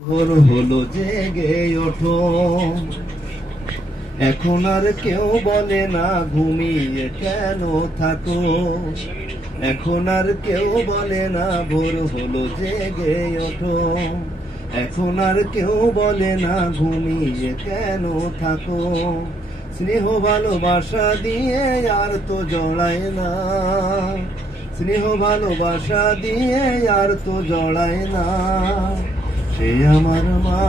ভোর হলো জেগে ওঠো, এখন আর কেউ বলে না ঘুমিয়ে কেন থাকো। এখন আর কেউ বলে না ভোর হলো জেগে ওঠো, এখন আর কেউ বলে না ঘুমিয়ে কেন থাকো। স্নেহ ভালোবাসা দিয়ে আর তো জড়ায় না, স্নেহ ভালোবাসা দিয়ে আর তো জড়ায় না। সে আমার মা,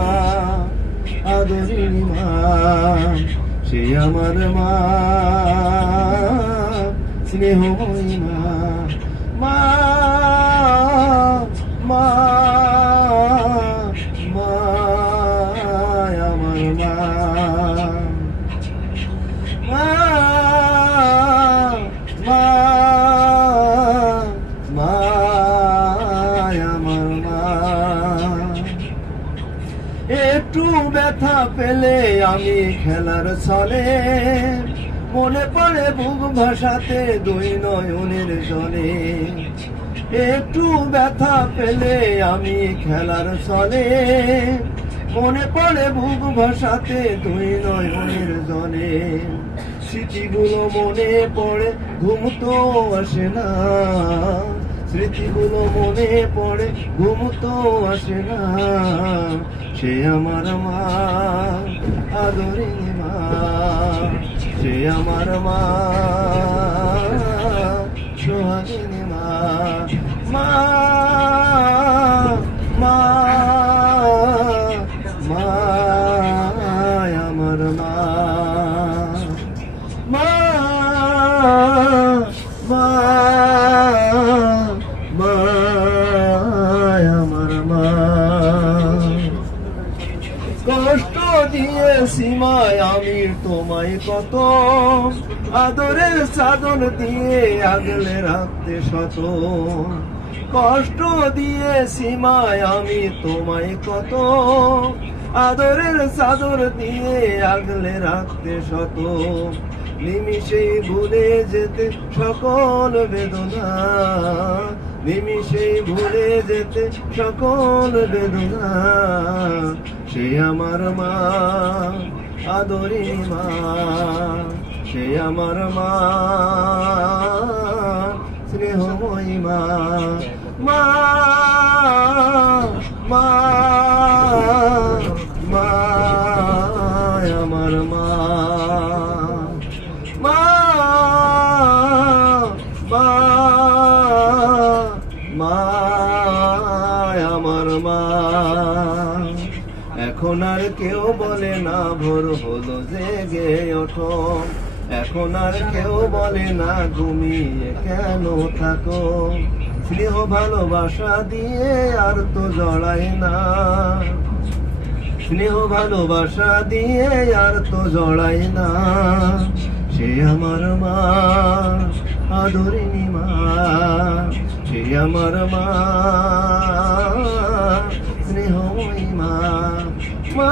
আদরিনী মা, সে আমার মা, স্নেহময়ী মা। মা মা মা আমার মা, মা মা মা আমার মা। একটু ব্যথা পেলে আমি খেলার ছলে, মনে পড়ে বুক ভাসাতে দুই নয়নের জলে। একটু ব্যথা পেলে আমি খেলার ছলে, মনে পড়ে বুক ভাসাতে দুই নয়নের জলে। স্মৃতিগুলো মনে পড়ে ঘুম তো আসে না, স্মৃতিগুলো মনে পড়ে ঘুম তো আসে না। সে আমার মা, আদরিনী মা, সে আমার মা, সোহাগিনী মা। মা মা মা আমার মা, মা মা মা আমার মা। কষ্ট দিয়েছি মায় আমি তোমায় কত, আদরের চাদর দিয়ে আগলে রাখতে শত। কষ্ট দিয়েছি মায় আমি তোমায় কত, আদরের চাদর দিয়ে আগলে রাখতে শত। নিমিষেই ভুলে যেতে সকল বেদনা, নিমিষেই ভুলে যেতে সকল বেদনা। সে আমার মা, আদরিনী মা, সে আমার মা, স্নেহময়ী মা। মা মা মা আমার মা, মা মা মা আমার মা। এখন আর কেউ বলে না ভোর হলো জেগে ওঠো, এখন আর কেউ বলে না ঘুমিয়ে কেন থাকো। স্নেহ ভালোবাসা দিয়ে আর তো জড়ায় না, স্নেহ ভালোবাসা দিয়ে আর তো জড়ায় না। সে আমার মা, আদরিনী মা, সে আমার মা, স্নেহময়ী মা। মা